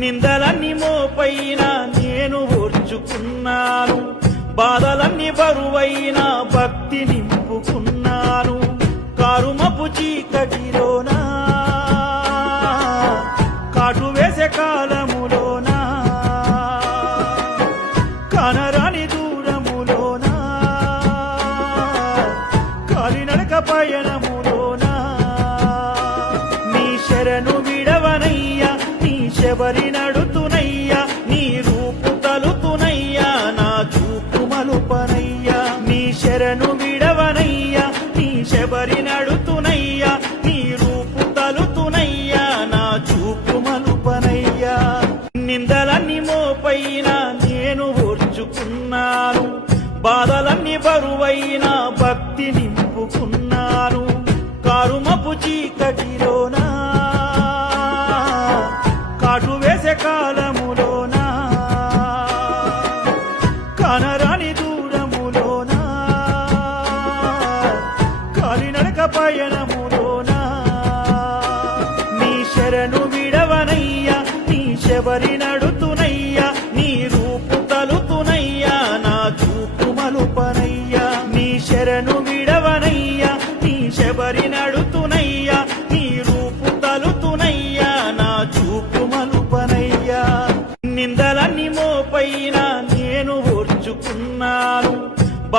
నిందలన్నీ మోపైన నేను ఓర్చుకున్నాను, బాధలన్నీ బరువైన భక్తి నింపుకున్నాను. కారుమపు చీకటిలోనా కాటు వేసే కాలములోనా కనరాని దూరములోనా కాలినడక పయనములోనా నీ శరణు విడవనయ్యా, నీ శబరి నడుతునయ్యా, నీ రూపు తలుతునయ్యా, నా చూపు మలుపనయ్యా. నీ శరణు విడవనయ్యా, నీ శబరి నడుతునయ్యా, నీ రూపు తలుతునయ్యా, నా చూపు మలుపనయ్యా. నిందలన్నీ మోపైన నేను ఓర్చుకున్నాను, బాధలన్నీ బరువైన భక్తి నింపుకున్నాను. కారుమపు చీకటిలోనా కాటు వేసే కాలములోనా కనరాని దూరములోనా కాలినడక పయనము